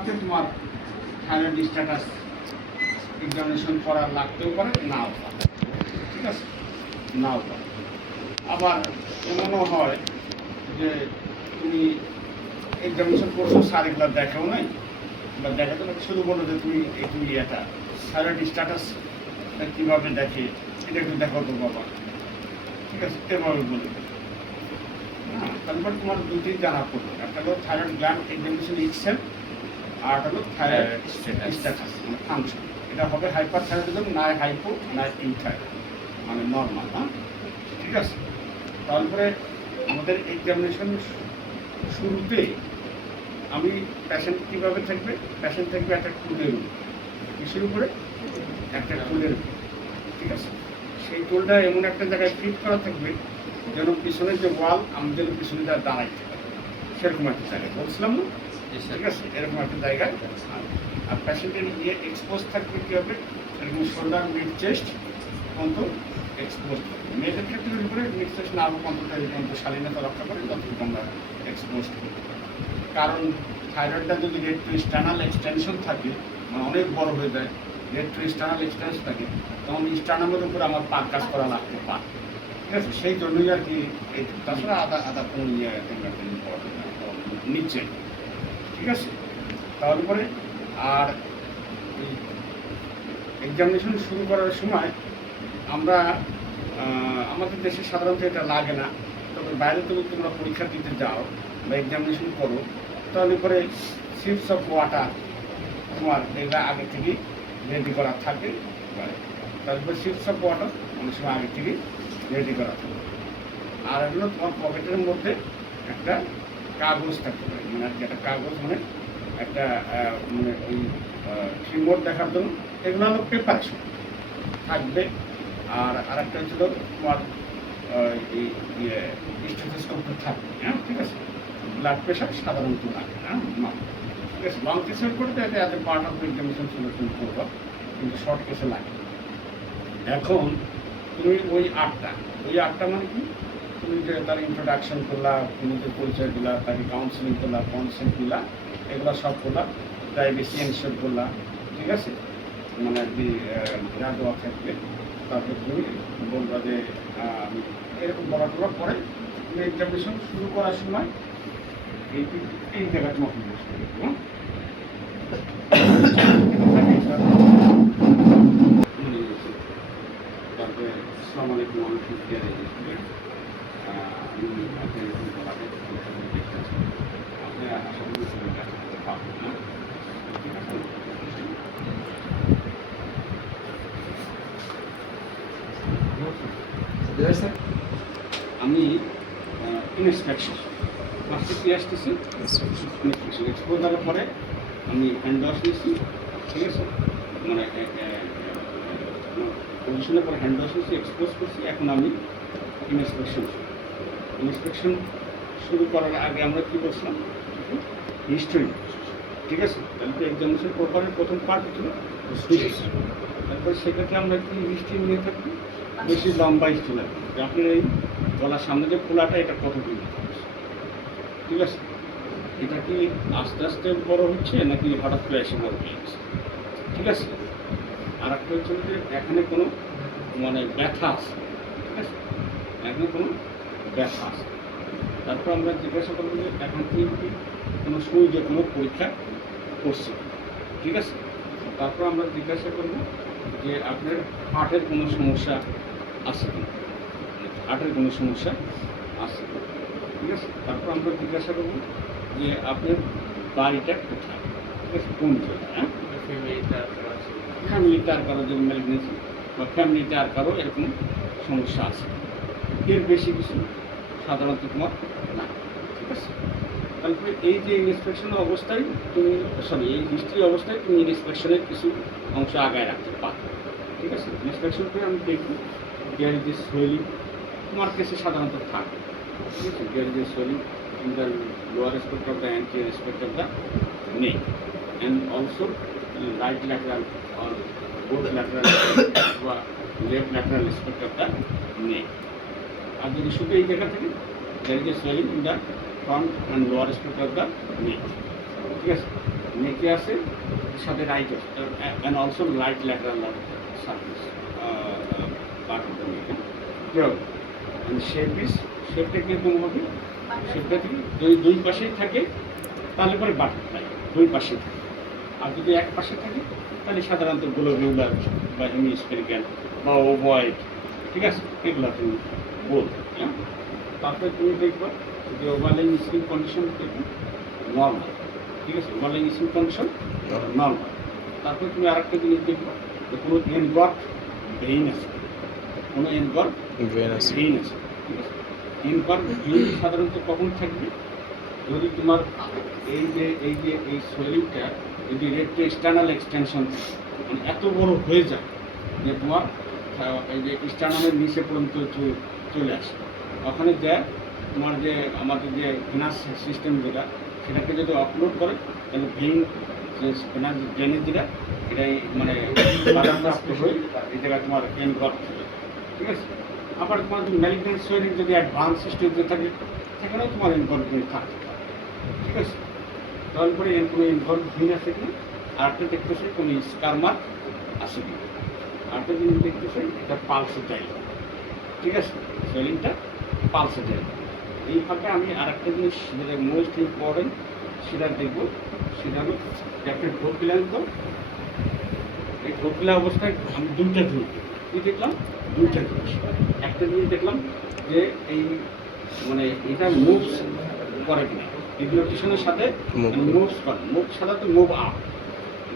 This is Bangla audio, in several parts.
সাথে তোমার থাইরয়েড স্ট্যাটাস এক্সামিনেশন করা লাগতেও পারে, নাও পারে। ঠিক আছে, নাও পারে। আবার এমনও হয় যে তুমি এক্সামিনেশন করছো, স্যার এগুলো দেখাও নাই বা দেখাতে না, শুধু বলো যে তুমি একটু এটা থাইরয়েড স্ট্যাটাস কীভাবে দেখে এটা একটু দেখো তো বাবা। ঠিক আছে, এভাবে বলে হ্যাঁ, তারপর তোমার দুটি জানা পড়বে, একটা হলো থাইরয়েড গ্ল্যান্ড এক্সামিনেশন ইটসেলফ, আর একটা হলো থাইরয়েড স্ট্যাটাস মানে ফাংশন। এটা হবে হাইপার থাইরয়েডিজম, না হাইপো না ইনথাইরয়েড, মানে নর্মাল। হ্যাঁ, ঠিক আছে। তারপরে আমাদের এক্সামিনেশন শুরুতে আমি পেশেন্ট কীভাবে থাকবে, পেশেন্ট থাকবে একটা টুলের উপর, কিসের উপরে, একটা টুলের উপর। ঠিক আছে, সেই টুলটা এমন একটা জায়গায় ফিট করা থাকবে যেন পিছনের যে ওয়াল আমাদের পিছনে যা দাঁড়াইতে পারে, সেরকম একটা জায়গায় বলছিলাম না। ঠিক আছে, এরকম একটা জায়গায়। আর পেশেন্টের ইয়ে এক্সপোজ থাকবে কী হবে, এরকম শোল্ডার মিড চেস্ট পর্যন্ত এক্সপোজ থাকবে। মেয়েদের ক্ষেত্রে উপরে মিড চেস্ট না পর্যন্ত শালীনতা রক্ষা করে যতটুকু আমরা এক্সপোজ করতে পারি। কারণ থাইরয়েডটা যদি রেট্রোস্টার্নাল এক্সটেনশন থাকে, মানে অনেক বড় হয়ে যায়, রেট্রোস্টার্নাল এক্সটেনশন থাকে, তখন স্টার্নামের উপরে আমার পাক কাজ করা লাগতে পারে। ঠিক আছে, সেই জন্যই আর কি। তাছাড়া আদা কোনো ইয়ে নিচ্ছে। ঠিক আছে, তারপরে আর এক্সামিনেশন শুরু করার সময় আমরা আমাদের দেশে সাধারণত এটা লাগে না, তবে বাইরে তুমি তোমরা পরীক্ষা দিতে যাও বা এক্সামিনেশন করো, তাহলে পরে সিপস অফ ওয়াটার তোমার এটা আগে থেকেই রেডি করা থাকে। তারপরে সিপস অফ ওয়াটার অনেক সময় আগে থেকেই রেডি করা থাকে। আর এগুলো তোমার পকেটের মধ্যে একটা কাগজ থাকতে পারে, মানে আর কি একটা কাগজ, মানে একটা মানে ওই কিবোর্ড দেখার জন্য এগুলো হলো প্রিপারেশন থাকবে। আর আরেকটা হচ্ছিল তোমার স্টেথোস্কোপটা থাকবে। হ্যাঁ, ঠিক আছে, ব্লাড প্রেশার সাধারণত লাগে না। ঠিক আছে, লং কেসের করে তো এটা পার্ট অফ এক্সামিনেশন সিলেকশন করবো, কিন্তু শর্ট কেসে লাগে। এখন তুমি ওই আটটা মানে কি, তুমি যে তার ইন্ট্রোডাকশন করলা, তুমি যে পরিচয় দিলা, তাকে কাউন্সিলিং করলা, কনসেন্ট দিলা, এগুলো সব করলা, প্রাইভেসি এনশিওর করলা। ঠিক আছে, মানে আর কি যা দেওয়া থাকবে। তারপর তুমি বলবা যে এরকম বলার পরে তুমি এক্সামিনেশন শুরু করার সময় এই জায়গাটা মতো বসতে হবে। তারপরে আসসালামু আলাইকুম মানুষ আপনি আশা করি পাবেন না। ঠিক আছে, আমি ইনস্পেকশন ফার্স্টে কি আসতেছি, ইনস্পেকশন এক্সপোজারের পরে আমি হ্যান্ড ওয়াশ নিচ্ছি। ঠিক আছে, মানে পজিশনের পরে হ্যান্ড ওয়াশ নিচ্ছি, এক্সপোজ করছি। এখন আমি ইনস্পেকশন শুরু করার আগে আমরা কী করছিলাম, হিস্ট্রি। ঠিক আছে, তারপরে এক্সামিনেশন পেপারের প্রথম পার্ট ছিল হিস্ট্রি। তারপরে সেক্ষেত্রে আমরা কি হিস্ট্রি নিয়ে থাকি, বেশি লম্বা হিস্ট্রি লাগবে যে আপনার এই গলার সামনে যে খোলাটা এটা কতদিন। ঠিক আছে, এটা কি আস্তে আস্তে বড় হচ্ছে নাকি হঠাৎ করে এসে বড় হয়ে যাচ্ছে। ঠিক আছে, আর একটা হচ্ছে যে এখানে কোনো মানে ব্যথা আছে। ঠিক আছে, এখানে কোনো ব্যথা আছে। তারপর আমরা জিজ্ঞাসা করবো যে এখন কি কোনো সময় যে কোনো পরীক্ষা করছে। ঠিক আছে, তারপর আমরা জিজ্ঞাসা করবো যে আপনার হার্টের কোনো সমস্যা আছে কিনা, হার্টের কোনো সমস্যা আছে। ঠিক আছে, তারপর আমরা জিজ্ঞাসা করবো যে আপনার বাড়িটা কোথায়। ঠিক আছে, কোন জায়গায়। হ্যাঁ, ফ্যামিলিতে আর কারো যদি ম্যালিগনেন্সি বা ফ্যামিলিতে আর কারো এরকম সমস্যা আছে, এর বেশি কিছু সাধারণত তোমার না। ঠিক আছে, তারপরে এই যে ইনস্পেকশন অবস্থায় তুমি এই হিস্ট্রি অবস্থায় তুমি ইনস্পেকশনের কিছু অংশ আগায় রাখতে পারো। ঠিক আছে, ইনস্পেকশন করে আমি দেখি দেয়ার ইজ এ সোয়েলিং, তোমার কেসে সাধারণত থাকে। ঠিক আছে, there is a swelling in the lower aspect of the anterior aspect of the neck and also right lateral or both lateral বা left lateral aspect of the neck. আর যদি শুধু এই জায়গা থেকে there is a swelling in the front and lower aspect of the neck. ঠিক আছে, নেকে আছে, সাথে রাইট আছে, and also light lateral service part of the নেক। শেপটা কীরকম হবে? শেপটা থেকে যদি দুই পাশেই থাকে তাহলে পরে বাটারফ্লাই, দুই পাশে থাকে। আর যদি এক পাশে থাকে তাহলে সাধারণত গ্লোবিউলার বা হেমিস্ফেরিক্যাল বা ওভয়েড, ঠিক আছে, এগুলো তুমি বলতে। হ্যাঁ, তারপরে তুমি দেখবা যে ওভারলাইং স্কিন কন্ডিশন দেখবে নর্মাল, ঠিক আছে, ওভারলাইং স্কিন কন্ডিশন নর্মাল। তারপরে তুমি আরেকটা জিনিস দেখবা যে কোনো এনগট ভেইন আছে, কোনো এনগট ভেইন আছে, ঠিক আছে। এনগট ভেইন সাধারণত কখন থাকবে? যদি তোমার এই সোয়েলিংটা যদি রেট্রো এক্সটার্নাল এক্সটেনশন মানে এত বড় হয়ে যায় যে তোমার এই যে স্টার্নামের নিচে পর্যন্ত চলে আসে, ওখানে যায় তোমার যে আমাদের যে ভেনাস সিস্টেম যেটা, সেটাকে যদি আপলোড করে তাহলে ভেইন যে ভেনাস ড্রেনেজ যেটা, এটাই মানে বাধাপ্রাপ্ত হয়ে এই জায়গায় তোমার এনগট থাকে, ঠিক আছে। আবার তোমার যদি ম্যালিগন্যান্ট সোয়েলিং যদি অ্যাডভান্স স্টেজে থাকে, সেখানেও তোমার এনগলভমেন্ট থাকে, ঠিক আছে। তারপরে এর কোনো ইনভলভমেন্ট আছে কি, আরেকটা দেখতেছে কোনো স্কার মার্ক আছে কি, আরেকটা জিনিস দেখতেছে এটা পালসেটাইল, ঠিক আছে, সোয়েলিংটা পালসেটাইল। এই ফাঁকে আমি আরেকটা জিনিস যেটা মোস্ট ইম্পর্টেন্ট সেটা দেখবো, সেটা হলো একটা ঢোকলান্ত। এই ঢোকলা অবস্থায় আমি দুইটা জিনিস কী দেখলাম, দুইটা জিনিস। একটা জিনিস দেখলাম যে এই মানে এটা মুভস করে কিনা, ডিগ্লোটেশনের সাথে মুভস করে, মুভ সাধারণত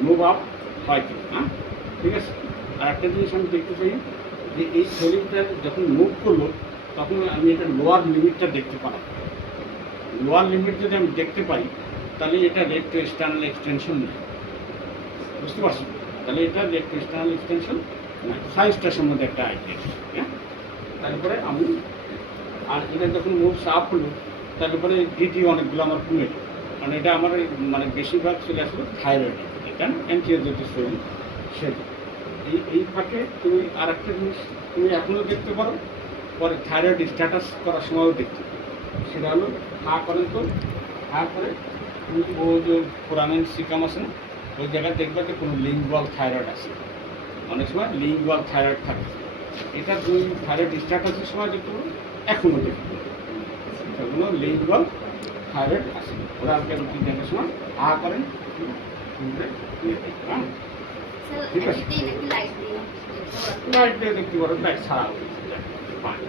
মুভ আপ হয় কিনা, হ্যাঁ, ঠিক আছে। আর একটা জিনিস আমি দেখতে চাই যে এই শরীরটা যখন মুভ করলো তখন আমি এটা লোয়ার লিমিটটা দেখতে পাই। লোয়ার লিমিট যদি আমি দেখতে পাই তাহলে এটা রেট্রো এক্সটার্নাল এক্সটেনশন নেই, বুঝতে পারছি? তাহলে এটা রেট্রো এক্সটার্নাল এক্সটেনশন না, সাইজটার সম্বন্ধে একটা আইডিয়া, হ্যাঁ। তারপরে আমি আর এটা যখন মুভস আপ হলো তারপরে ডিটি অনেকগুলো আমার কমে গেল, মানে এটা আমার মানে বেশিরভাগ চলে আসলো থাইরয়েড, এটা অ্যান্টিওজেটিক শরীর সেটা। এই ফাঁকে তুমি আর একটা জিনিস তুমি এখনও দেখতে পারো, পরে থাইরয়েড স্ট্যাটাস করার সময়ও দেখতে পারো। সেটা হলো হা করেন তো, হা করে তুমি ও যে ফোরামেন সিকাম আছে না, ওই জায়গায় দেখবে যে কোনো লিঙ্গুয়াল থাইরয়েড আছে, অনেক সময় লিঙ্গুয়াল থাইরয়েড থাকে। এটা তুমি থাইরয়েড স্ট্যাটাসের সময় দেখতে পারো, এখনও দেখতে পারো সেগুলো লিঙ্গুয়াল থাইরয়েড আছে। ওরা আজকে রুটি দেখার সময় হা করেন, হ্যাঁ, ঠিক আছে। লাইট দিয়ে দেখতে পারো, লাইট ছাড়া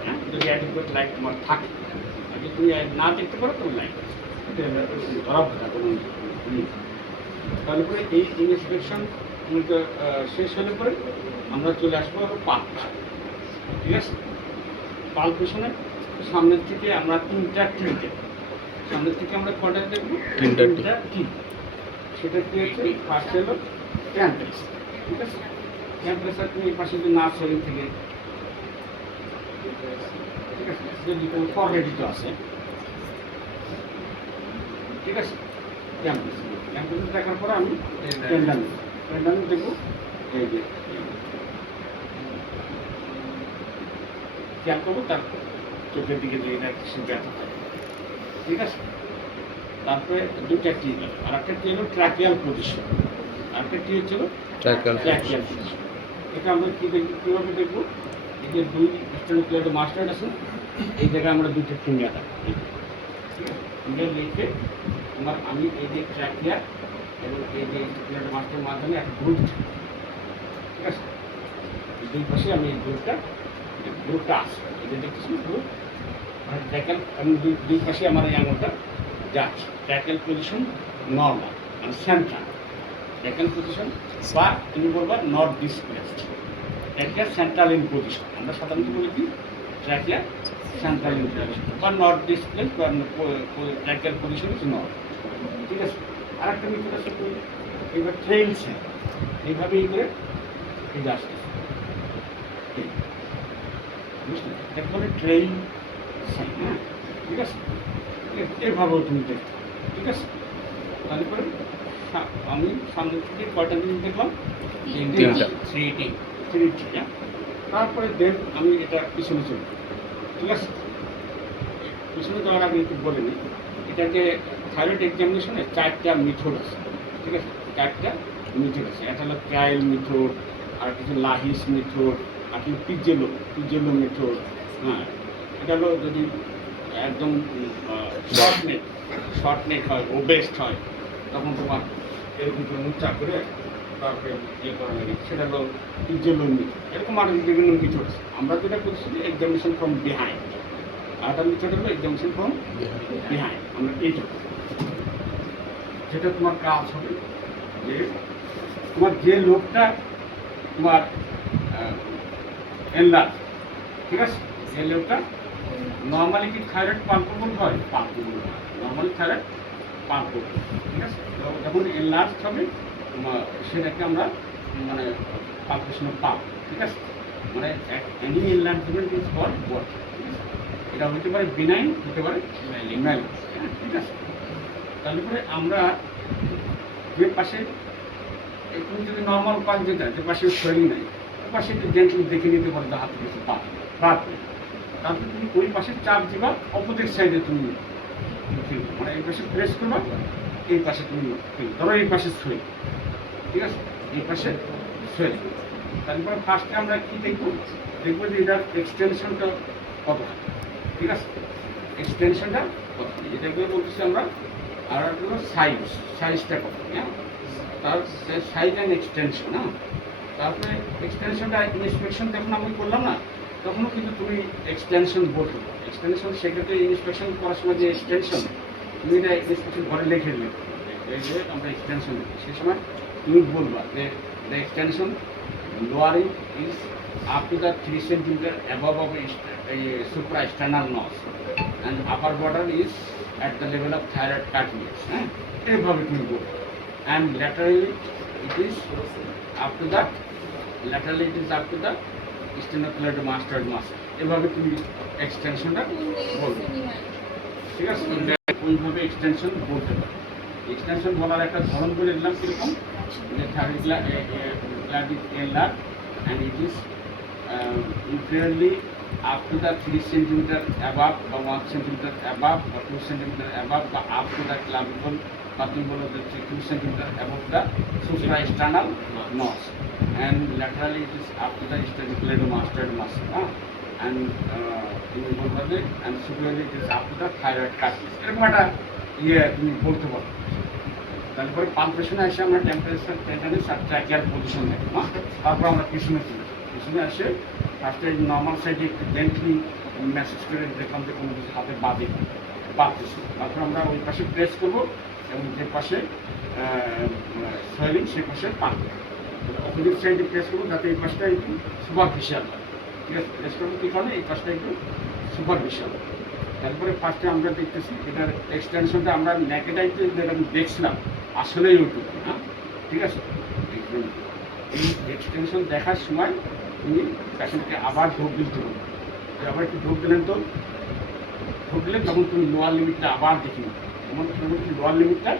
হ্যাঁ, যদি অ্যাডিকুয়েট লাইট তোমার থাকে, যদি তুমি না দেখতে পারো তুমি লাইট ধরা ফেলা কোনো। তারপরে এই ইনস্পেকশন শেষ হলে পরে আমরা চলে আসবো পাল্প, ঠিক আছে। পাল্পেশনের সামনের থেকে আমরা তিনটা ট্রি, সামনের থেকে আমরা কটা দেখবো, তিনটা ট্রি। সেটা কি হচ্ছে, ফার্স্ট হলো ক্যাম্পেস, ঠিক আছে। ক্যাম্পেসার তুমি এই পাশে যদি না শরীর থেকে, ঠিক আছে, যদি কোনো ফররেডি তো আছে, ঠিক আছে। ক্যাম্পেস দেখার পরে আমি টেন্ডান দেখবো, এই যে খেয়াল করবো তার চোখের দিকে যে এটা কিছু ব্যথা থাকে, ঠিক আছে। তারপরে দুইটা টি হলো, আর একটা টি হলো ট্র্যাকিয়াল পজিশন, আর একটা টি হচ্ছিল ট্র্যাকিয়াল পজিশন। এটা আমরা কী দেখব, কীভাবে দেখবো, এই যে দুই স্টেনোক্লিয়ার মাস্টার্ড আছে, এই জায়গায় আমরা দুইটা ফিঙ্গার রাখবো, ঠিক আছে। ফিঙ্গার রেখে তোমার আমি এই যে ট্র্যাকিয়া এবং এই যে স্টেনোক্লিয়ার মাস্টারের মাধ্যমে একটা গ্রুপ, ঠিক আছে, দুই পাশে আমি এই গ্রুপটা আসছে, এটা দেখতেছি গ্রুপ মানে ট্র্যাকেল, এবং দুই পাশে আমার এই আঙুলটা যাচ্ছে। ট্র্যাকেল পজিশন নর্মাল মানে সেন্ট্রাল ট্র্যাকেল পজিশন, বা তুমি বলবা not displaced, trachea central in position. আমরা সাধারণত বলি কি ট্র্যাকিয়া সেন্ট্রাল ইন পজিশন বা নট ডিসপ্লেসড বা ট্র্যাকেল পজিশন ইজ নট, ঠিক আছে। আর একটা মিথ্যা আছে, এইবার ট্রেইলছে এইভাবে এই করে এই যে আসতেছে, বুঝলে, এটা বলে ট্রেইল সাইন, হ্যাঁ, ঠিক আছে। এভাবেও তুমি দেখতে, ঠিক আছে। তারপরে আমি সামনের থেকে কয়টা জিনিস দেখলাম, থ্রিটি, হ্যাঁ। তারপরে দেন আমি এটা পিছনে চলি, ঠিক আছে। পিছনে যাওয়ার আগে একটু বলে নিই, এটাকে থাইরয়েড এক্সামিনেশনে 4টা মেথড আছে, ঠিক আছে, 4টা মেথড আছে। একটা হলো ট্রায়াল মেথড, আর কিছু লাহিস মেথড, আর কিছু পিজেলো মেথড। হ্যাঁ, এটা হলো যদি একদম শর্ট নেক হয়, ওবেস্ট হয়, তখন তোমার এরকম করে উঁচা করে তারপরে ইয়ে করা লাগে, সেটা হলো পিজেলো মেথড। এরকম আর বিভিন্ন মেথড আছে। আমরা যেটা করছি যে এক্সামিনেশন ফ্রম বিহাইন্ড, আর একটা মেথড হলো এক্সামিনেশন ফ্রম বিহাইন্ড। আমরা এইটা যেটা তোমার কাজ হবে যে তোমার যে লোকটা তোমার এনলার্জ, ঠিক আছে, যে লোকটা নর্মালি কি থাইরয়েড পাম্পেবল হয়, পাম্পেবল হয়, নর্মালি থাইরয়েড পাম্পেবল, ঠিক আছে। তো যখন এনলার্জ হবে তোমার সেটাকে আমরা মানে পাম্পেশন পাম্প, ঠিক আছে, মানে any enlargement is for what, ঠিক আছে। এটা হতে পারে বিনাইন, হতে পারে ম্যালিগন্যান্ট, ঠিক আছে। তারপরে আমরা যে পাশে তুমি যদি নর্মাল পাশ যেটা যে পাশে শরীর নেই, ওই পাশে একটু জেন্টলি দেখে নিতে পারো যে হাতে কিছু পাবে, তারপরে তুমি ওই পাশে চাপ দিবা, অপোজিট সাইডে তুমি ফেলবে, মানে এই পাশে প্রেস করবা, এই পাশে তুমি ফেলবে, ধরো এই পাশে শরীর, ঠিক আছে, এই পাশে শরীর। তারপরে ফার্স্টে আমরা কি দেখবো যে এটার এক্সটেনশনটা কত, ঠিক আছে, এক্সটেনশনটা কত, এটাকে বলতেছি আমরা। আর হলো সাইজটা কত, হ্যাঁ, তার সাইজ অ্যান্ড এক্সটেনশন। হ্যাঁ, তারপরে এক্সটেনশনটা ইন্সপেকশন যখন আমি করলাম না, তখনও কিন্তু তুমি এক্সটেনশন বলতে পারো। এক্সটেনশন সেক্ষেত্রে ইন্সপেকশন করার সময় যে এক্সটেনশন, তুমি এটা ইন্সপেকশন ঘরে লিখে নেবে, এই যে আমরা এক্সটেনশন লিখি, সেই সময় তুমি বলবা যে the extension lowering is up to the 3 centimetre above of suprasternal notch and upper border is at the level of thyroid cartilage, এইভাবে তুমি বলবে। And laterally it is up to the sternocleidomastoid muscle, এভাবে তুমি এক্সটেনশনটা বলবে, ঠিক আছে। ওইভাবে এক্সটেনশন বলতে পারো। এক্সটেনশন বলার একটা ধরন বলে দিলাম কীরকম, যে thyroid enlarged and it is inferiorly up to the 3 centimeter above or 1 centimeter above or 2 centimeter above, or up to the clavicle, or 2 centimeter above the supraesternal nose, and laterally it is up to the sternocleidomastoid muscle, and and superiorly it is up to the thyroid cartilage। এরকম একটা ইয়ে তুমি বলতে পারো। তারপরে পাম্পেশনে এসে আমরা টেম্পারেচার, টেন্ডারেস আর ট্র্যাকিয়ার পজিশন দেখি, তারপর আমরা পিছনে আসে ফার্স্টে নর্মাল সাইডে একটু জেন্টলি ম্যাসেজ করে দেখলাম যে কোনো কিছু হাতে বাঁধতেছে, তারপর আমরা ওই পাশে প্রেস করবো এবং যে পাশে সোয়েলিং সে পাশে পাম্প, অপোজিট সাইডে প্রেস করবো যাতে এই পাশটা একটু সুপারফিশিয়াল হয়, ঠিক আছে। প্রেস করবো কী কারণে, এই পাশটা একটু সুপারফিশিয়াল। তারপরে ফার্স্টে আমরা দেখতেছি এটার এক্সটেনশনটা আমরা নেকেটাইতে যেটা দেখছিলাম আসলেই ওইটুকু, হ্যাঁ, ঠিক আছে। এই এক্সটেনশন দেখার সময় তুমি পেশেন্টকে আবার ঢোক দিতে হবে, আবার একটু ঢোক দিলেন, তো ঢোক দিলেন তখন তুমি লোয়ার লিমিটটা আবার দেখি, যেমন লোয়ার লিমিটটা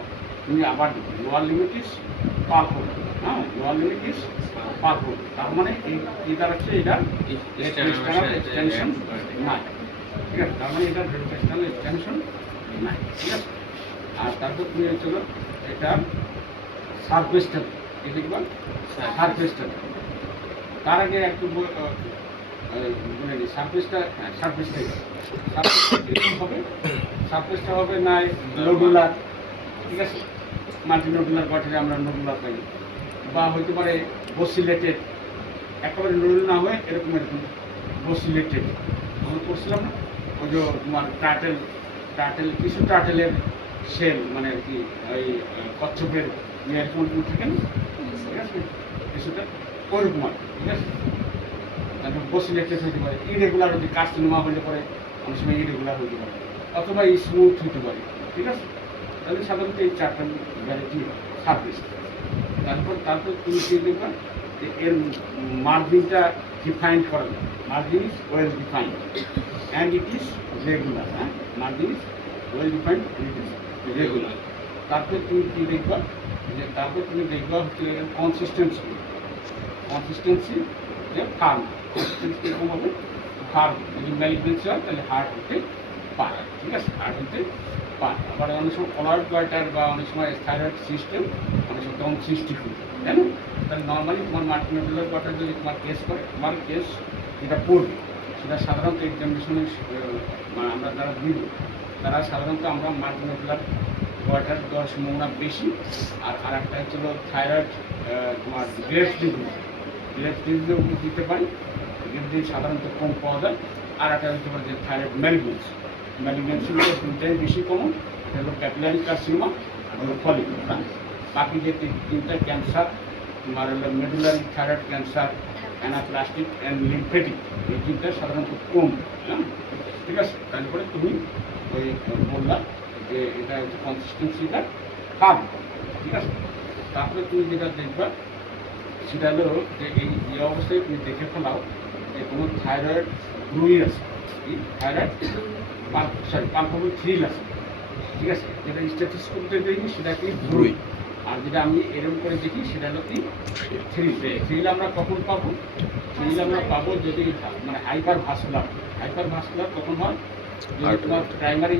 তুমি আবার দেখি, লোয়ার লিমিট ইস পারফোর, হ্যাঁ, লোয়ার লিমিট ইস পারফোর, তার মানে এই দাঁড়াচ্ছে এটা এক্সটেনশন নাই, ঠিক আছে, তার মানে এটা এক্সটার্নাল এক্সটেনশন নাই, ঠিক আছে। আর তারপর তুমি চলো এটা সারফেসটা দেখবা, সারফেসটা তার আগে একটু বলে নিই সারফেসটা কীরকম হবে। সারফেসটা হবে না নোডুলার, ঠিক আছে, মাল্টি নোডুলার গঠনে আমরা নোডুলার পাই, বা হইতে পারে বসিলেটেড, একেবারে নোডুল না হয়ে এরকম বসিলেটেড। আমরা করছিলাম না ওই যে তোমার টার্টেল কিছু টার্টেলের শেল, মানে আর কি ওই কচ্ছপের এরকম থাকে না, ঠিক আছে, কিছুটা ওরকম আর, ঠিক আছে। তারপর বসিলেটেড হইতে পারে, ইরেগুলার হতে কার্সিনোমা হইতে পারে, অনেক সময় ইরেগুলার হইতে পারে, অথবা স্মুথ হইতে পারে, ঠিক আছে। তাহলে সাধারণত এই চারটা ভ্যারাইটি সার্ভিস। তারপর তুমি কী দেখবা যে এর মার্জিনটা ডিফাইন্ড করা যায়, margin is well defined and it is regular, হ্যাঁ, margin is well defined and it is regular. তারপর তুমি কী দেখবা হচ্ছে কনসিস্টেন্সি যে ফার্ম, কনসিস্টেন্সি কীরকম হবে, ফার্ম, যদি ম্যালিগনেন্সি হয় তাহলে হার্ট হতে পারে, ঠিক আছে, হার্ট হতে পান। আবার অনেক সময় কলার গয়টার বা অনেক সময় থাইরয়েড সিস্টেম অনেক সময় তখন সৃষ্টি হয়, তাই না? তাহলে নর্মালি তোমার মাল্টিনোডুলার গয়টার যদি তোমার কেস করে, তোমার কেস যেটা পড়বে সেটা সাধারণত এক্সামিনেশনে আমরা যারা দিব তারা সাধারণত আমরা মাল্টিনোডুলার গয়টার দেওয়ার সম্ভাবনা বেশি। আর একটা হচ্ছিল থাইরয়েড তোমার গ্রেপস ডিজিজেও দিতে পারি, গ্রেপস ডিজিজ সাধারণত কম পাওয়া যায়। আর একটা হতে পারে যে থাইরয়েড ম্যালিগনেন্সিগুলো দুটাই বেশি কমন, এটা হলো ক্যাপিলারি কার্সিনোমা আর হলো ফলিকুলার। বাকি যে তিনটা ক্যান্সার তোমার হলো medullary thyroid cancer, anaplastic and lymphatic, এই তিনটা সাধারণত কম। হ্যাঁ, ঠিক আছে। তারপরে তুমি ওই বললাম যে এটা হচ্ছে কনসিস্টেন্সিটা কাম, ঠিক আছে। তারপরে তুমি যেটা দেখবা সেটা হলো যে এই অবস্থায় তুমি দেখে ফেলাও যে কোনো থাইরয়েড ব্রুইল আছে, থাইরয়েড পালপেবল থ্রিল আছে, ঠিক আছে। যেটা স্টেথোস্কোপে দেখি সেটা কি ব্রুই, আর যেটা আমি এরকম করে দেখি সেটা হলো কি থ্রিল। আমরা কখন পাবো? থ্রিল আমরা পাবো যদি মানে হাইপার ভাস্কুলার কখন হয়, যদি তোমার প্রাইমারি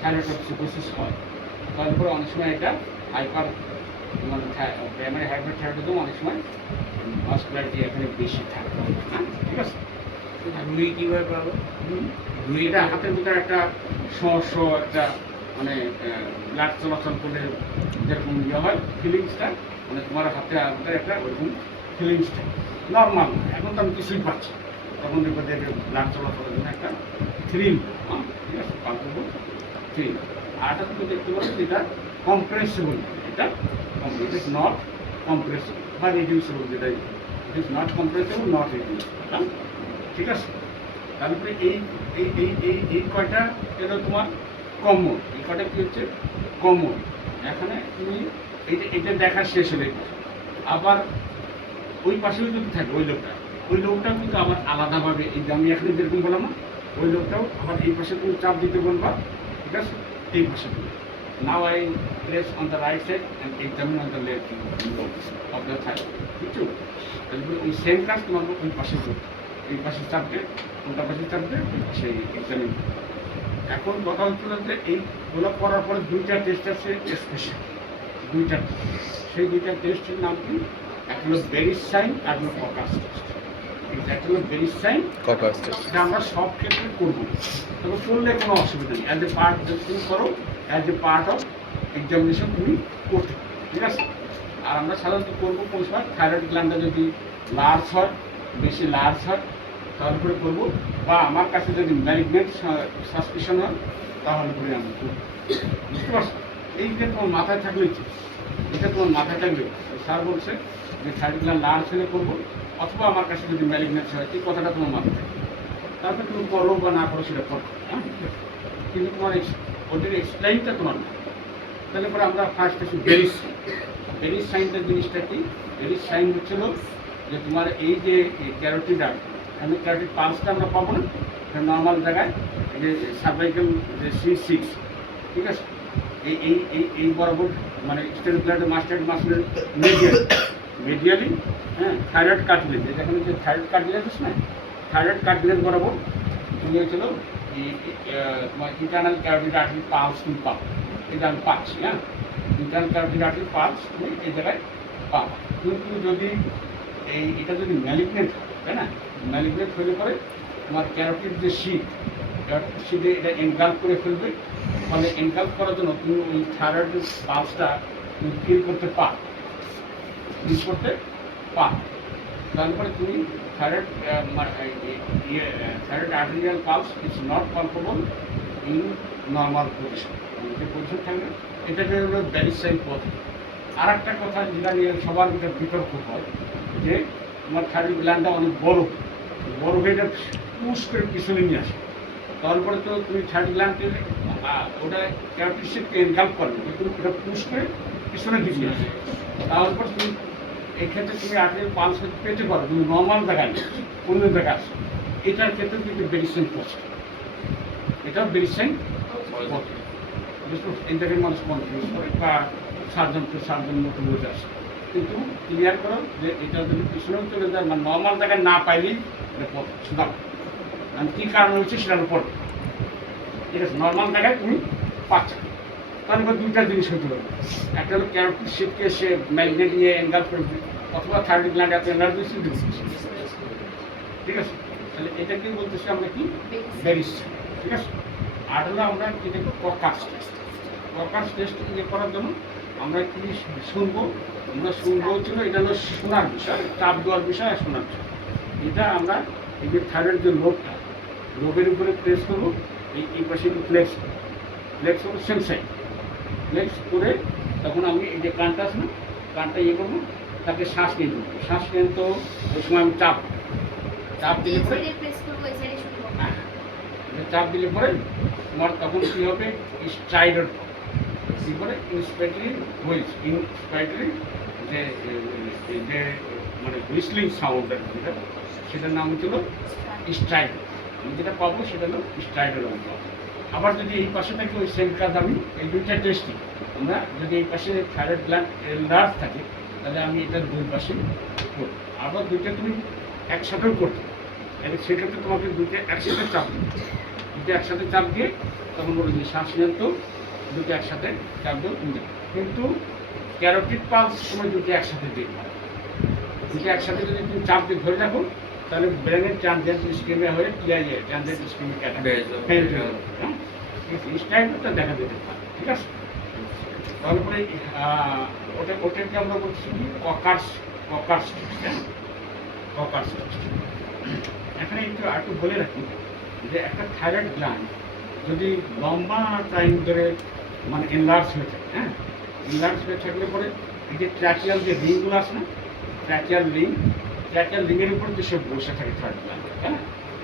থাইরয়েডোসিস হয়, তারপরে অনেক সময় এটা হাইপার মানে প্রাইমারি হাইপারথাইরয়েডিজম অনেক সময় ভাস্কুলারিটি এখানে বেশি থাকে, হ্যাঁ, ঠিক আছে। রুই কীভাবে পাবো? রুইটা হাতের ভিতরে একটা একটা মানে ব্লাড চলাচল করলে যেরকম ইয়ে হয় ফিলিংসটা, মানে তোমার হাতে একটা ওরকম ফিলিংসটা নর্মাল না। এখন তো আমি কিছুই পাচ্ছি, তখন দেখবো যে ব্লাড চলাচলের জন্য একটা থ্রিল, ঠিক আছে, পালপেবল থ্রিল। আর একটা তুমি দেখতে পাচ্ছ যেটা কম্প্রেসিবল, এটা ইট ইজ নট কম্প্রেসিবল বা রিডিউসিবল, যেটা it is not compressible not রিডিউসিবল, ঠিক আছে। তারপরে এই কয়টা এটা তোমার কমন, এই কয়টা কী হচ্ছে কমন। এখানে তুমি এটা দেখা শেষ হলে আবার ওই পাশেও যদি থাকে ওই লোকটাও কিন্তু আবার আলাদাভাবে, এই যে আমি এখানে যেরকম বললাম না, ওই লোকটাও আবার এই পাশে তুমি চাপ দিতে বলবা, ঠিক আছে, এই পাশে তুমি। Now I place on the right side and examine on the left of the thigh, বুঝছো? তারপরে ওই সেম কাজ তোমার ওই পাশে করতে, এই পাশে চাপবে, ওটা পাশে চাপবে, সেই এক্সামিন। এখন কথা হচ্ছিল যে এইগুলো করার পরে দুইটা টেস্ট আছে স্পেশাল, দুইটা, সেই দুইটা টেস্টের নাম কি? একটা হলো বেরিস সাইন আর হলো ককাস টেস্ট। একটা হলো বেরিস সাইন, ককাস টেস্ট, এটা আমরা সব ক্ষেত্রে করবো, তবে করলে কোনো অসুবিধা নেই। অ্যাজ এ পার্ট যদি তুমি করো, as a part of examination তুমি করতে, ঠিক আছে। আর আমরা সাধারণত করবো কোন সময়? থাইরয়েড গ্ল্যান্ডটা যদি লার্জ হয়, বেশি লার্জ হয়, তাহলে করে করবো, বা আমার কাছে যদি ম্যালিগনেন্ট সাসপিশন হয় তাহলে করে আমি করবো, বুঝতে পারছো? এই যে তোমার মাথায় থাকলে, এটা তোমার মাথায় থাকবে। স্যার বলছে যে থাইরয়েড গ্ল্যান্ড লার্জ হলে করবো, অথবা আমার কাছে যদি ম্যালিগনেন্স হয়, এই কথাটা তোমার মাথায় থাকবে। তারপরে তুমি করো বা না করো সেটা করো, হ্যাঁ, কিন্তু তোমার ওদের এক্সপ্লেইনটা তোমার না। তাহলে পরে আমরা ফার্স্ট আসি বেরিস সাইনটার জিনিসটা কি? বেরিস সাইন হচ্ছিল যে তোমার এই যে ক্যারোটিড আর্ট, আমি ক্যারোটিড পালসটা আমরা পাবো না নর্মাল জায়গায়, এই যে সার্ভাইকাল যে C6, ঠিক আছে, এই বরাবর মানে স্টেনোপ্লাজম মাস্টার্ড মাসলের মেডিয়ালি, হ্যাঁ, থাইরয়েড কার্টিলেজ, যেখানে যে থাইরয়েড কার্টিলেজ আছে না, থাইরয়েড কার্টিলেজ বরাবর তুমি হয়েছিল তোমার ইন্টারনাল ক্যারোটিড আর্টারি পালস তুমি পাবো, এটা আমি পাচ্ছি, হ্যাঁ, ইন্টারনাল ক্যারোটিড আর্টারি পালস তুমি এই জায়গায় পাবো। কিন্তু যদি এটা যদি ম্যালিগনেন্ট হয়, তাই না, ম্যালিগনেন্ট হলে পরে তোমার ক্যারোটিড যে শীতে এটা এনগাল্প করে ফেলবে, ফলে এনগাল্প করার জন্য তুমি ওই থাইরয়েড পালসটা তুমি ফিল করতে পারো, তারপরে তুমি thyroid arterial pulse is not palpable in normal position, যে পজিশন থাকবে এটাকে হলো বেরিস সাইন পদ্ধতি। আর একটা কথা যেটা নিয়ে সবার ভিতরে বিতর্ক হয় যে তোমার থাইরয়েড গ্ল্যান্ডটা অনেক বড় হয়ে এটা পুশ করে পিছনে নিয়ে আসে, তারপরে তো তুমি থাইরয়েড গ্ল্যান্ডকে ওটা ক্যারোটিডকে এনগাল্প করবে, কিন্তু ওটা পুশ করে পিছনে দিকে আসে, তারপর তুমি এক্ষেত্রে তুমি আর্টারিয়াল পালস পেতে পারো, কিন্তু নর্মাল জায়গায় নেই, অন্য জায়গায় আসে। এটার ক্ষেত্রে কিন্তু বেরিস সাইন পদ্ধতি, এটাও বেরিস সাইন পদ্ধতি। এই জায়গায় মানুষ কনফিউজ করে বা সার্জন মতো বুঝে আসে, কিন্তু ক্লিয়ার করো যে এটা যদি পিছনেও চলে যায় মানে নর্মাল জায়গায় না পাইলেই এটা শুধাবো, আমি কী কারণ হচ্ছে সেটার উপর, ঠিক আছে। নর্মাল জায়গায় তুমি পাচ্ছা, তাহলে এবার দুইটা জিনিস হতে পারে। একটা হলো ক্যারোটিড শিটকে সে ম্যাগনেট নিয়ে এনগালফ করবে, অথবা থাইরয়েড গ্ল্যান্ড এত এনার্জি দিচ্ছে, ঠিক আছে। তাহলে এটাকে বলতেছি আমরা কি বেরিস, ঠিক আছে। আর হলো আমরা কি দেখবো ককার্স টেস্ট। ককার্স টেস্ট ইয়ে করার জন্য আমরা কি শুনবো, আমরা শুনবো হচ্ছিল এটা হলো শোনার বিষয়, চাপ দেওয়ার বিষয় আর শোনার বিষয়। এটা আমরা এই যে থাইরয়েড যে লোবটা, লোবের উপরে প্রেস করবো, এই পাশে একটু ফ্লেক্স করবো সেম সাইড, ফ্লেক্স করে তখন আমি এই যে কানটা আছে না, কানটা ইয়ে করবো, তাকে শ্বাস নিয়ে দেবো। শ্বাস নিয়ে তো ওই সময় আমি চাপ দিলে পরে, হ্যাঁ, চাপ দিলে পরে তোমার তখন কী হবে, স্ট্রাইডার কী করে ইন্সপাইটারি হুইলস, ইন্সপাইটারি যে যে মানে হুইসলিং সাউন্ড যেটা, সেটার নাম হচ্ছিল স্ট্রাইডার। আমি যেটা পাবো সেটা হলো স্ট্রাইডার আমি পাবো। আবার যদি এই পাশে থাকে ওই সেম কাজ আমি এই দুইটা টেস্টই আমরা যদি এই পাশে থাইরয়েড গ্ল্যান্ড এনলার্জ থাকে তাহলে আমি এটার দুই পাশে করব। আবার দুইটা তুমি একসাথেও করতে, এবং সেক্ষেত্রে তোমাকে দুইটা একসাথে চাপ দিতে, দুটো একসাথে চাপ দিয়ে তখন বলে যে শ্বাস নিয়ন্ত দুটো একসাথে চাপ দিও তুমি, কিন্তু ক্যারোটিড পালস সময় দুটো একসাথে দিয়ে দুটো একসাথে যদি তুমি চাপ দিয়ে ধরে রাখো তাহলে ব্রেনের ট্রানজিয়েন্ট স্কিমে হয়ে ক্লিয়ার ট্রানজিয়েন্ট স্কিমে স্ট্রাইকটা দেখা যেতে পারে, ঠিক আছে। তাহলে পরে ওটাকে আমরা বলছি কি ককার্স টেস্ট, হ্যাঁ, ককার্স টেস্ট। এখানে একটু বলে রাখি যে একটা থাইরয়েড গ্ল্যান্ড যদি লম্বা টাইম ধরে মানে এনলার্জ হয়ে থাকে, হ্যাঁ, এনলার্জ হয়ে থাকলে পরে এই যে ট্র্যাকিয়াল যে রিংগুলো আছে না, ট্র্যাকিয়াল রিংয়ের উপর যে সে বসে থাকে থাইরয়েড গ্ল্যান্ড, হ্যাঁ,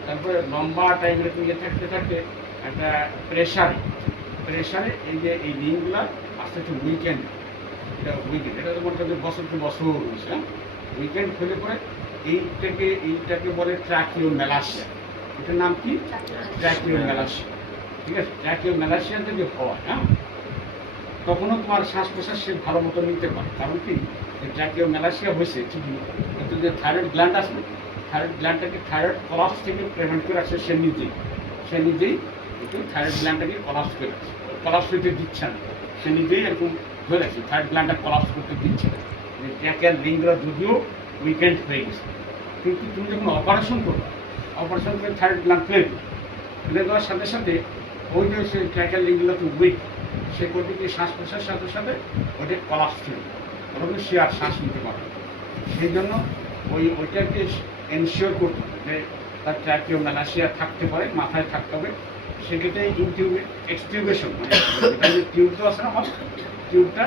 তারপরে লম্বা টাইমে ইয়ে থাকতে থাকতে একটা প্রেশারে এই যে এই রিংগুলো আস্তে আস্তে উইকেন্ড, এটা তোমার কাছে বছরকে বছর হয়েছে, হ্যাঁ, উইকেন্ড হলে পরে এইটাকে বলে ট্র্যাকিওমেলাসিয়া। এটার নাম কি? ট্র্যাকিওমেলাসিয়া, ঠিক আছে। ট্র্যাকিওমেলাসিয়া যদি হয়, হ্যাঁ, তখনও তোমার শ্বাস প্রশ্বাস সে ভালো মতো নিতে পারে। কারণ কি, ট্র্যাকিওমেলাসিয়া হয়েছে ঠিকই, কিন্তু যে থাইরয়েড গ্ল্যান্ড আছে, থাইরয়েড গ্ল্যান্ডটাকে থাইরয়েড কলাপস থেকে প্রিভেন্ট করে রাখছে সে নিজেই একটু থাইরয়েড গ্ল্যান্ডটাকে কলাপস করে রাখছে, কলাপস হইতে দিচ্ছে না, সে নিজেই এরকম ধরে রাখছে, থাইরয়েড গ্ল্যান্ডটা কলাপস করতে দিচ্ছে না। ট্র্যাকিয়াল রিংগুলো যদিও উইকেন্ড হয়ে গেছে, কিন্তু তুমি যখন অপারেশন করবে, অপারেশন করে থাইরয়েড গ্ল্যান্ড ফেলে দেওয়ার সাথে সাথে ওই যে সে ট্র্যাকিয়াল রিংগুলো তো উইক, সে করতে গিয়ে শ্বাস প্রশ্বাসের সাথে সাথে ওইটা কলাপস ছিল, তখন সে আর শ্বাস নিতে পারবে। সেই জন্য ওইটাকে এনশিওর করতে হবে যে তার ট্র্যাকিওমেলাসিয়া থাকতে পারে, মাথায় থাকতে হবে। সেক্ষেত্রে এক্সটিউবেশন, মানে এটা যে টিউবটা আছে না, আমার টিউবটা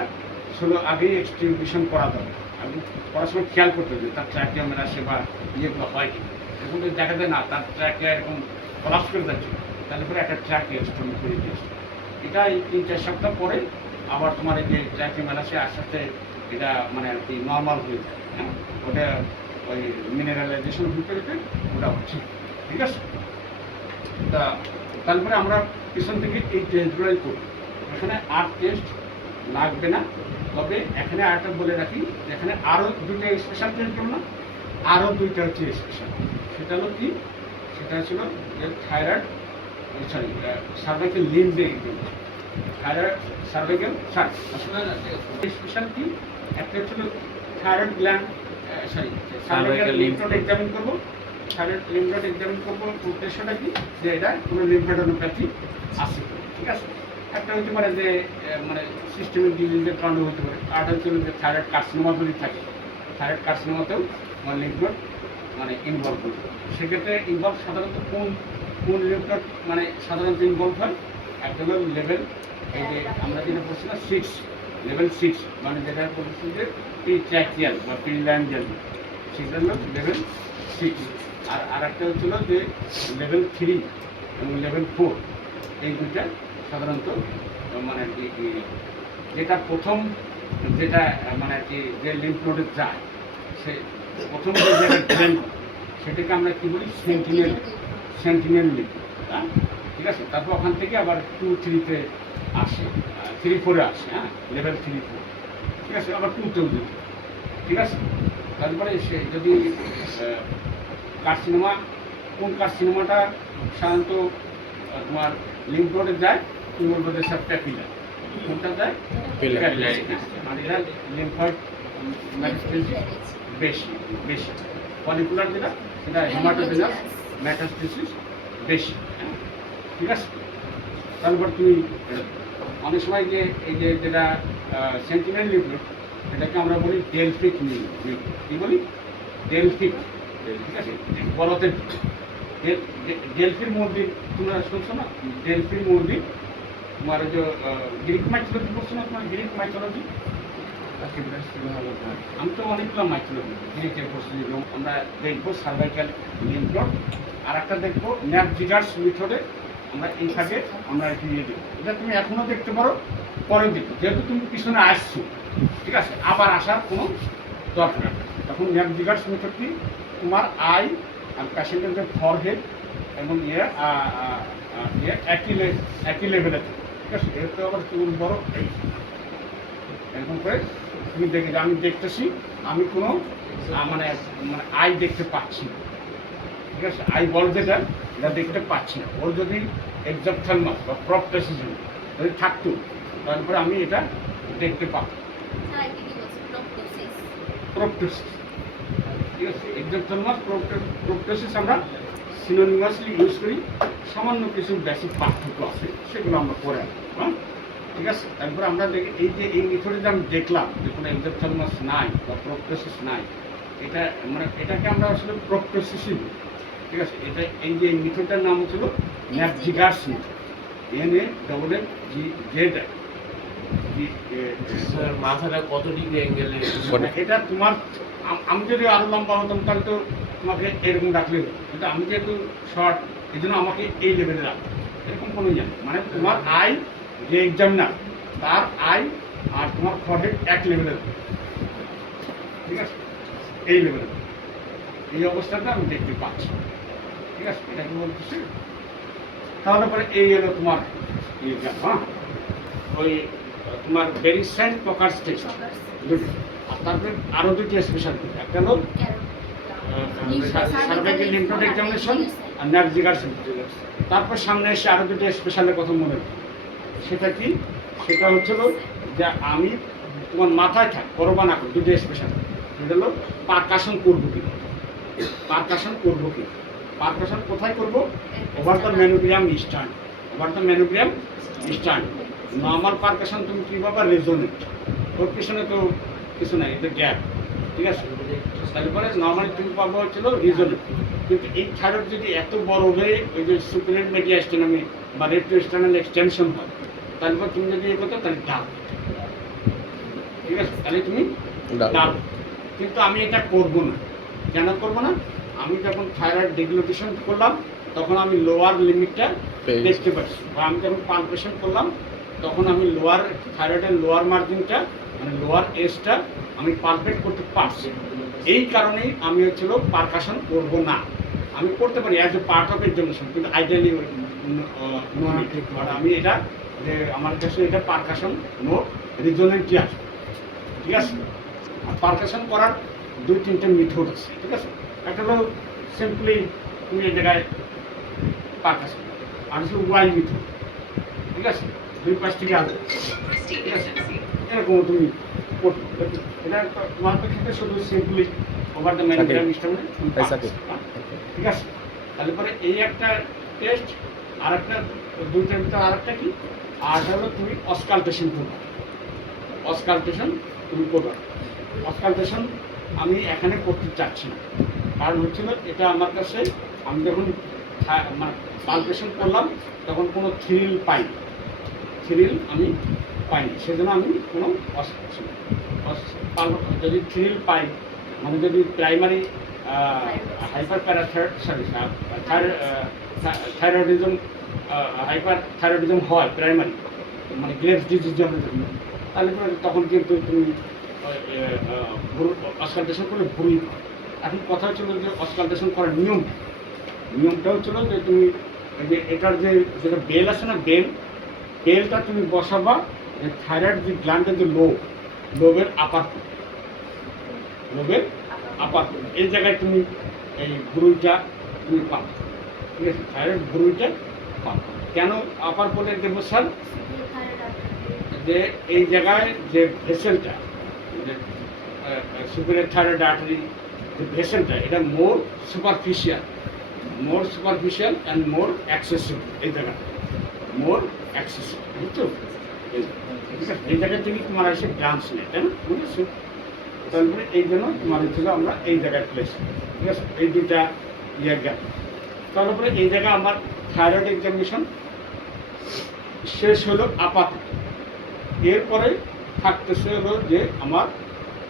শুধু আগেই এক্সটিউবেশন করা যাবে। আমি করার সময় খেয়াল করতে হবে তার ট্র্যাকিওমেলাসিয়া বা ইয়েগুলো হয় কি, এখন যদি দেখা যায় না তার ট্র্যাকিয়া এরকম কলাপস করে যাচ্ছে, তাহলে পরে একটা ট্র্যাকিওস্টমি করে দিয়েছে। এটা এই 3-4 সপ্তাহ পরে আবার তোমার এই যে ট্র্যাকিওমেলাসিয়া আস্তে আস্তে এটা মানে আর কি নর্মাল হয়ে যায়, হ্যাঁ, ওটা ওই মিনারেলাইজেশন ভিতরে ওটা হচ্ছে, ঠিক আছে। তারপরে আমরা পিছন থেকে এই টেস্টগুলোই করি, এখানে আর টেস্ট লাগবে না। তবে এখানে আরেকটা বলে রাখি, এখানে আরও দুটো স্পেশাল টেস্ট করব না, আরও দুইটা হচ্ছে স্পেশাল। সেটা হলো কি, সেটা ছিল যে থাইরয়েড সার্ভাইকাল লিম্ফে থাইরয়েড সার্ভাইকাল স্পেশাল কি, একটা হচ্ছিল thyroid gland cervical lymph node examine করবো, থাইরয়েড লিম্ফ নোড এক্সামিন করবো। উদ্দেশ্যটা কি, যে এটা কোনো লিম্ফোডেনোপ্যাথি আছে, ঠিক আছে। একটা হতে পারে যে মানে সিস্টেমিক ডিজিজের কারণে হতে পারে, আরেকটা হচ্ছে যে থাইরয়েড কার্সিনোমা যদি থাকে, থাইরয়েড কার্সিনোমাতেও মানে লিম্ফ নোড মানে ইনভলভ করবে। সেক্ষেত্রে ইনভলভ সাধারণত কোন লিম্ফ নোড মানে সাধারণত ইনভলভ হয়, একটা হলো লেভেল, এই যে আমরা যেটা বলছি না 6, লেভেল 6, মানে যেটা বলছি যে প্রিট্র্যাকিয়াল বা প্রিল্যান্ডিয়াল, সেটা হলো লেভেল 6। আর একটা হচ্ছিল যে লেভেল 3 এবং লেভেল 4, এই দুইটা সাধারণত মানে আর কি যেটা প্রথম যেটা মানে আর কি যে লিম্ফ নোডে যায়, সে প্রথম যে জায়গায় ড্রেন করে সেটাকে আমরা কী বলি সেন্টিনেল লিম্ফ, হ্যাঁ, ঠিক আছে। তারপর ওখান থেকে আবার 2-3-তে আসে, 3-4-এ আসে, হ্যাঁ, লেভেল 3-4, ঠিক আছে। আবার 2-তেও যেতে, ঠিক আছে। তারপরে সে যদি কার্সিনোমা, কোন কার্সিনোমাটা সাধারণত তোমার লিম্ফ নোডে যায়, তুমি বলবো যে স্যার প্যাপিলার, কোনটা দেয় ক্যাপিলারি, আর এরা লিম্ফয়েড বেশি বেশি, ফলিকুলার যেটা সেটা হেমাটোভেনাস মেটাস্টেসিস বেশি, হ্যাঁ ঠিক আছে। তারপর তুমি অনেক সময় যে এই যে যেটা সেন্টিনেল লিউকোড এটাকে আমরা বলি ডেলফিক লিউকোড, কী বলি ডেলফিক, ঠিক আছে। বলতে ডেলফির মন্দির তোমরা শুনছো না, ডেলফির মন্দির তোমার যে গ্রিক মাইথোলজি পড়ছো না, তোমার গ্রিক মাইথোলজি, আমি তো অনেকগুলো মাইথোলজি গ্রিকের পড়ছি, আমরা দেখবো সার্ভাইকাল লিম্ফ নোড, আর একটা দেখবো ন্যাপজিগার্স মেথডে আমরা এই ভাগে আমরা একটু নিয়ে দেবো, এটা তুমি এখনো দেখতে পারো, পরে দেখো, যেহেতু তুমি পিছনে আসছো, ঠিক আছে, আবার আসার কোনো দরকার নেই। তখন ন্যাপজিগার্স মেথডটি তোমার আই আর প্যাসেন্টের যে ফরহেড এবং একই লেভেলে থাকে, ঠিক আছে। এর তো আবার চুল বড় এরকম করে তুমি দেখে যে আমি দেখতেছি, আমি কোনো মানে মানে আই দেখতে পাচ্ছি না, ঠিক আছে, আই বল যেটা এটা দেখতে পাচ্ছি না। ওর যদি এক্সাপথালমাস বা প্রপটোসিস যদি থাকতো তারপরে আমি এটা দেখতে পাবো, প্রপটোসিস, ঠিক আছে। এক্সাপথালমাস প্রপটোসিস আমরা সিনোনিমাসলি ইউজ করি, সামান্য কিছু বেসিক পার্থক্য আছে সেগুলো আমরা পরে আসবো, হ্যাঁ ঠিক আছে। তারপরে আমরা দেখি এই যে এই মেথডে যে আমি দেখলাম যে কোনো এক্সাপথালমাস নাই বা প্রপটোসিস নাই, এটা মানে এটাকে আমরা আসলে প্রপটোসিসই বলি, ঠিক আছে। এটা এই যে মেথডটার নাম হচ্ছিল ন্যাপজিগার্স মেথড, NAPGZ। স্যার মাথাটা কত ডিগ্রি অ্যাঙ্গেলে? এটা তোমার আমি যদি আরো লম্বা হতাম তাহলে তো তোমাকে এরকম রাখলে হতো, কিন্তু আমি যেহেতু শর্ট এই জন্য আমাকে এই লেভেলে রাখবো, এরকম কোনো জানি মানে তোমার আই যে এক্সামিনার তার আই আর তোমার ফরহেড এক লেভেলে, ঠিক আছে, এই লেভেলে এই অবস্থাটা আমি দেখতে পাচ্ছি, ঠিক আছে। এটা কি বলতেছি, তাহলে পরে এই এলো তোমার হ্যাঁ ওই তোমার ভেরিসেন্ট পকার্স টেস্ট দুটি, আর তারপরে আরও দুটি স্পেশাল, একটা হলো সার্ভাইকাল লিম্ফ নোড এক্সামিনেশন আর ন্যাপজিগার্স। তারপর সামনে এসে আরও দুটি স্পেশালের কথা মনে রাখো, সেটা কি, সেটা হচ্ছিল যে আমি তোমার মাথায় থাক করবা না করো দুটো স্পেশাল, সেটা হলো পারকাশন করবো কি, পারকাশন করবো কি, পারকাশন কোথায় করবো, over the manubrium sterni, over the manubrium sterni. Normal percussion তুমি কী পাবা, রেজোনেট, ওর পিছনে তো কিছু নাই, এটা গ্যাপ, ঠিক আছে। তারপরে নর্মালি তুমি পাবো হচ্ছিল রিজোনেট, কিন্তু এই থাইরয়েড যদি এত বড় হয়ে ওই যে সুপিরিয়র মেডিয়াস্টেনামি বা রেট্রোস্টার্নাল এক্সটেনশন হয়, তারপর তুমি যদি এ করতে তাহলে ডাল, ঠিক আছে, তাহলে তুমি ডাল। কিন্তু আমি এটা করবো না, কেন করবো না, আমি যখন থাইরয়েড ডিগ্লোটেশন করলাম তখন আমি লোয়ার লিমিটটা দেখতে পাচ্ছি, বা আমি যখন পালপেশন করলাম তখন আমি লোয়ার থাইরয়েডের লোয়ার মার্জিনটা মানে লোয়ার এজটা আমি পালপেট করতে পারছি। এই কারণেই আমি হচ্ছিল পারকাশন করব না, আমি করতে পারি as a part of examination, কিন্তু আইডিয়ালি আমি এটা যে আমার কাছে এটা পারকাশন নো রিজোনেন্টই আসবে, ঠিক আছে। আর পারকাশন করার দুই তিনটে মেথড আছে, ঠিক আছে। একটা হলো সিম্পলি তুমি এই জায়গায় পারকাশন, আর হচ্ছে ওয়াই মেথড, ঠিক আছে, দুই পাশ থেকে আসবে, ঠিক আছে, এরকম তুমি করতে, এটা তোমার ক্ষেত্রে শুধু সিম্পলি ওভার দ্য ম্যানোগ্রাম সিস্টেমে, ঠিক আছে। তাহলে পরে এই একটা টেস্ট, আর একটা দুইটার ভিতরে আর একটা কি, আর হলো তুমি অসকালটেশন করবে, অসকালটেশন তুমি করবে। অসকালটেশন আমি এখানে করতে চাচ্ছি না, কারণ হচ্ছিল এটা আমার কাছে আমি যখন মানে পালপেশন করলাম তখন কোনো থ্রিল পাইনি, থ্রিল আমি পাইনি, সেজন্য আমি কোনো যদি থ্রিল পাই মানে যদি primary hyper thyroidism hyper thyroidism হয় প্রাইমারি মানে গ্রেভস ডিজিজ জন্য, তাহলে তখন কিন্তু তুমি অসকালটেশন করলে ভুল। এখন কথা হচ্ছিল যে অসকালটেশন করার নিয়মটা হচ্ছিল যে তুমি যে এটার যে যেটা বেল আছে না, বেলটা তুমি বসাবা থাইরয়েড যে গ্ল্যান্ডের যে লোবের আপার এই জায়গায় তুমি এই ভুরুইটা তুমি পাবে, ঠিক আছে, থাইরয়েড ভুরুইটা পাবে। কেন আপার পোর্ট এক্সামিনেশন? যে এই জায়গায় যে ভেসেলটা, যে সুপিরিয়র থাইরয়েড আর্টারি যে ভেসেলটা, এটা মোর সুপারফিশিয়াল অ্যান্ড মোর অ্যাক্সেসিভ। এই জায়গা মোর অ্যাক্সেসিভ, বুঝছো? এই জায়গায় তুমি তোমার এসে ব্রাঞ্চ নেই, তাই না? বুঝেছো? তারপরে এই জন্য তোমার হচ্ছিল আমরা এই জায়গায় প্লেস, ঠিক আছে? এই দুইটা ইয়ে গেল। তারপরে এই জায়গায় আমার থাইরয়েড এক্সামিনেশন শেষ হলো আপাতত। এরপরে থাকতেছে হলো যে আমার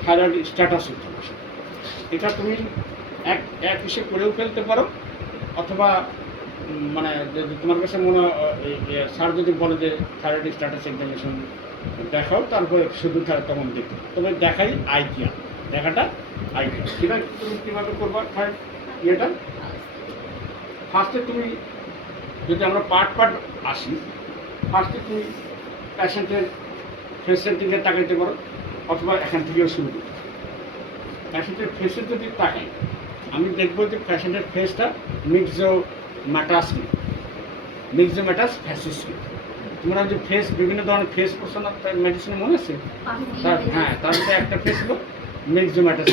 থাইরয়েড স্ট্যাটাস এক্সামিনেশন। এটা তুমি এক হিসেবে করেও ফেলতে পারো, অথবা মানে যদি তোমার কাছে মনে স্যার যদি বলে যে থাইরয়েড স্ট্যাটাস এক্সামিনেশন দেখাও, তারপরে শুধু তখন দেখতে, তবে দেখাই আইডিয়া, দেখাটা আইডিয়া। সেটা তুমি কীভাবে করবা ইয়েটা? ফার্স্টে তুমি যদি আমরা পার্ট আসি, ফার্স্টে তুমি প্যাশেন্টের ফেসের দিকে তাকাইতে পারো, অথবা এখান থেকেও শুরু করতে। প্যাশেন্টের ফেসের যদি তাকাই, আমি দেখবো যে প্যাশেন্টের ফেসটা মিক্সোম্যাটাস ফ্যাসিস। তোমরা যে ফেস, বিভিন্ন ধরনের ফেস পোষণ মেডিসিনে মনে আছে? হ্যাঁ, তার মধ্যে একটা ফেস হলো মিক্সোম্যাটাস।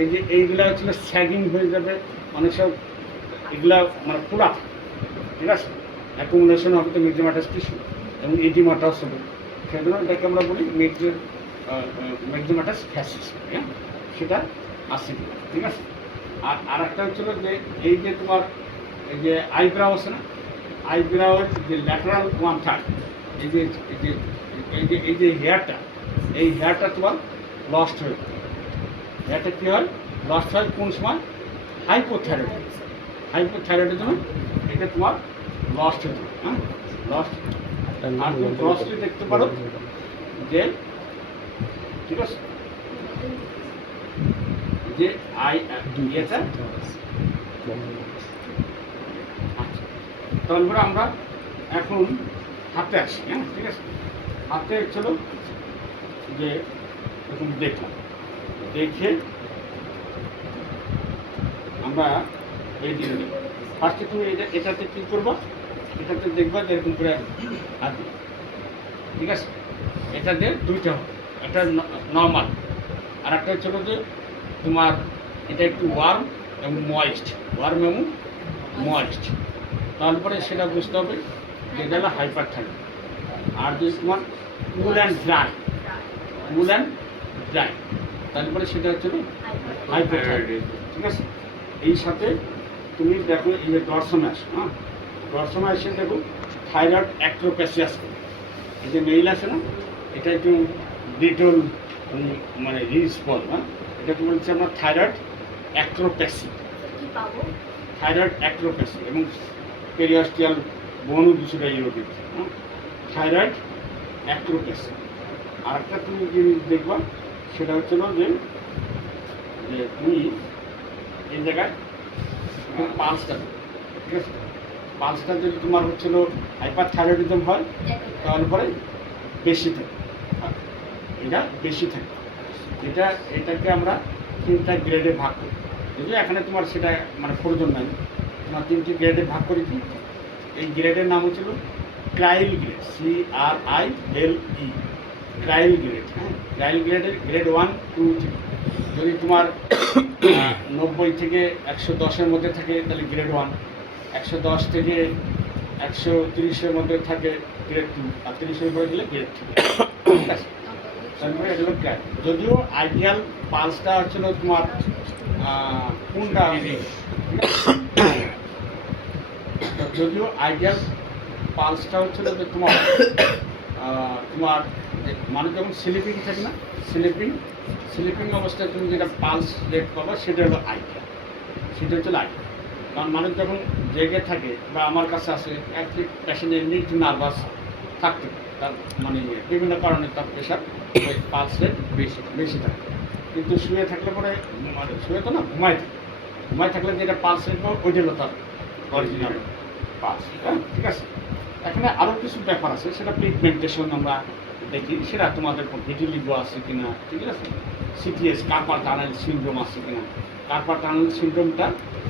এই যে এইগুলা হচ্ছিল স্যাগিং হয়ে যাবে, অনেক সব এগুলা মানে পুরা, ঠিক আছে? অ্যাকুমুলেশন হবে তো মিক্সোম্যাটাস টিস্যু, এবং এডিমাটাস হবে। সেজন্য এটাকে আমরা বলি মিক্সোম্যাটাস ফ্যাসিস, হ্যাঁ? সেটা আছে, ঠিক আছে? আর একটা হচ্ছিল যে এই যে তোমার এই যে আইব্রাও আছে না, আইব্রাওয়ের যে ল্যাটারাল 1/3, এই যে হেয়ারটা, এই হেয়ারটা তোমার লস্ট হয়ে যায়। হেয়ারটা কী হয়? লস্ট হয় কোন সময়? হাইপোথাইরয়েডের জন্য এটা তোমার লস্ট হয়ে যাবে, হ্যাঁ, লস্ট। আর তুমি ক্রসলি দেখতে পারো যে, ঠিক আছে, যে ইয়েটা। তারপরে আমরা এখন হাতে আসি, হ্যাঁ, ঠিক আছে? হাতে চলো যে এরকম দেখলাম, দেখে আমরা এই দিকে দেখব। ফার্স্টে তুমি এটাতে কী করবো? এটাতে দেখবা যে এরকম করে হাত, ঠিক আছে? এটাতে দুইটা হবে, একটা নর্মাল, আর একটা হচ্ছিল যে তোমার এটা একটু ওয়ার্ম এবং ময়েস্ট, তারপরে সেটা বুঝতে হবে যে এটা হলো হাইপারথাইরয়েড। আর যদি তোমার কুল অ্যান্ড ড্রাই, তারপরে সেটা হচ্ছে হাইপোথাইরয়েড, ঠিক আছে? এই সাথে তুমি দেখো এই যে ডরসামাস, হ্যাঁ, ডরসামাসে দেখো থাইরয়েড অ্যাক্রোপ্যাসিয়াস, এই যে মেইল আছে না, এটা একটু ডিটল মানে রিস্পল, হ্যাঁ, এটাকে বলছে আমরা থাইরয়েড অ্যাক্রোপ্যাসি, এবং পেরিয়াস্টিয়াল বনু কিছুটা ইউরোপিক, হ্যাঁ, থাইরয়েড অ্যাক্রোপ্যাসি। আর একটা তুমি জিনিস দেখবা, সেটা হচ্ছিল যে তুমি এই জায়গায় পালসটা, ঠিক আছে? পালসটা যদি তোমার হচ্ছিল হাইপারথাইরয়েডিজম হয়, তাহলে পরে বেশি থাকে, এটা বেশি থাকে। এটাকে আমরা 3টা গ্রেডে ভাগ করি, যদিও এখানে তোমার সেটা মানে প্রয়োজন নাই। তোমার 3টি গ্রেডে ভাগ করি কি? এই গ্রেডের নাম হচ্ছিল ক্রাইল গ্রেড, CRILE, ক্রাইল গ্রেড, হ্যাঁ। ক্রাইল গ্রেডের গ্রেড 1, 2, 3। যদি তোমার 90 থেকে 110-এর মধ্যে থাকে তাহলে গ্রেড 1, 110 থেকে 130-এর মধ্যে থাকে গ্রেড 2, আর 30-এর উপরে গেলে গ্রেড 3, ঠিক আছে? তারপরে এটা হলো ক্রাইল। যদিও আইডিয়াল পালসটা হচ্ছিল তোমার কোনটা, যদিও আইডিয়াল পালসটা হচ্ছিল যে তোমার মানে যখন স্লিপিং থাকে না, স্লিপিং অবস্থায় তুমি যেটা পালস রেট পাবা সেটা হলো আইডিয়াল, সেটা হচ্ছে আইডিয়াল। কারণ মানুষ যখন জেগে থাকে বা আমার কাছে আসে, অ্যাকচুয়ালি পেশেন্ট এমনি একটু নার্ভাস থাকতে পারে, তার মানে বিভিন্ন কারণে তার প্রেশার, ওই পালস রেট বেশি থাকে। কিন্তু শুয়ে থাকলে পরে, মানে শুয়ে তো না, ঘুমায় থাকলে যেটা পালস রেট পাবো ওইটা হলো তার অরিজিনাল পালস, হ্যাঁ, ঠিক আছে? এখানে আরও কিছু ব্যাপার আছে, সেটা পিগমেন্টেশন আমরা দেখি, সেটা তোমাদের ভিটিলিগো আছে কিনা, ঠিক আছে? CTS কার্পাল টানেল সিনড্রোম আছে কিনা। কার্পাল টানেল সিনড্রোমটা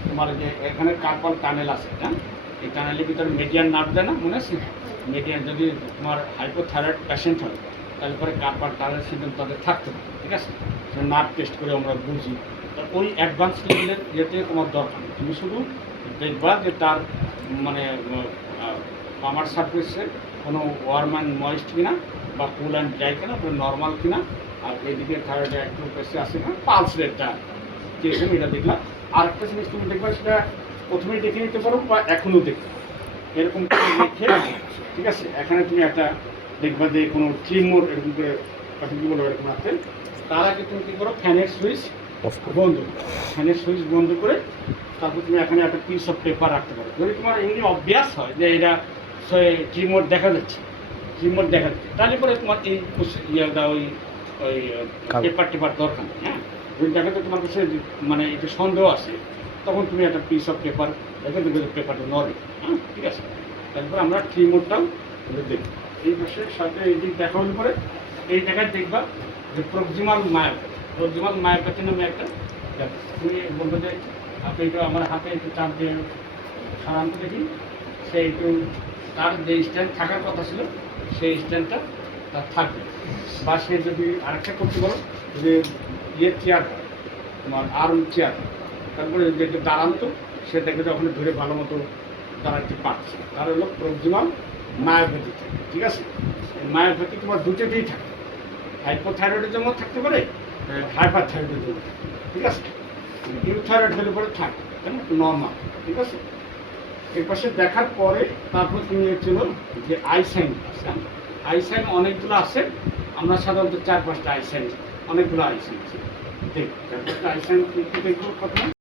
তোমার যে এখানে কার্পাল টানেল আছে, হ্যাঁ, এই কানালের ভিতরে মেডিয়ান নার্ভ দেয় না, মনে আছে? মেডিয়ান যদি তোমার হাইপোথাইরয়েড পেশেন্ট হয় তাহলে পরে কার্পাল টানেল সিনড্রোম তাদের থাকতে পারে, ঠিক আছে? নার্ভ টেস্ট করে আমরা বুঝি। তো ওই অ্যাডভান্স লেভেলের ইয়েতে তোমার দরকার নেই। তুমি শুধু দেখবা যে তার মানে পামার সার্ফেসে কোনো ওয়ার্ম অ্যান্ড ময়েস্ট কিনা বা কুল অ্যান্ড ড্রাই কিনা, নর্মাল কিনা, আর এদিকে থাইরয়েডে একটু বেশি আসে কিনা, পালস রেটটা কীরকম এটা দেখলাম। আর একটা জিনিস তুমি দেখবা, সেটা প্রথমেই দেখে নিতে পারো বা এখনও দেখতে পারো, এরকম করে দেখে, ঠিক আছে? এখানে তুমি একটা দেখবা যে কোনো ট্রিমোর এরকম করে কী বলবো এরকম আছে। তার আগে তুমি কী করো, ফ্যানের সুইচ বন্ধ করো। ফ্যানের সুইচ বন্ধ করে তারপর তুমি এখানে একটা পিস অফ পেপার রাখতে পারো। যদি তোমার এমনি অভ্যাস হয় যে এটা ট্রিমোর দেখা যাচ্ছে, ট্রিমোর দেখা যাচ্ছে, তাহলে পরে তোমার এই ইয়েটা ওই ওই পেপার দরকার নেই। হ্যাঁ, যদি দেখা যায় তোমার কাছে মানে একটু সন্দেহ আছে, তখন তুমি একটা পিস অফ পেপার দেখে দেখবে পেপারটা নড়ে। হ্যাঁ, ঠিক আছে? তারপর আমরা ট্রিমোরটাও দেখব। এই পাশের সাথে এই দিক দেখা হলে পরে এই জায়গায় দেখবা যে প্রক্সিমাল মায়োপ্যাথি নামে একটা ব্যাপার। তুমি বলবো যে আপনি একটু আমার হাতে একটু চাপ দিয়ে সাধারণত দেখি, সে একটু তার যে স্ট্যান্ড থাকার কথা ছিল সেই স্ট্যান্ডটা তার থাকবে। বা সে যদি আরেকটা করতে পারো, যে চেয়ার হয় তোমার আর্ম চেয়ার, তারপরে যদি একটু দাঁড়ান্ত, সে দেখবে যে ওখানে ধরে ভালো মতো দাঁড়াতে পারছে। তার হলো প্রক্সিমাল মায়োপ্যাথি থাকে, ঠিক আছে? মায়োপ্যাথি তোমার দুটোতেই থাকে, হাইপোথাইরয়েডিজমও থাকতে পারে, হাইপারথাইরয়েডিজমও থাকে, ঠিক আছে? ইউথাইরয়েড হলে পরে থাকে নর্মাল, ঠিক আছে? এর পাশে দেখার পরে তারপর তুমি ছিল যে আই সাইন আছে। আই সাইন অনেকগুলো আছে, আমরা সাধারণত 4-5টা আই সাইন, অনেকগুলো আই সাইন আছে। দেখ 4-5টা আই সাইন দেখবো প্রথমে।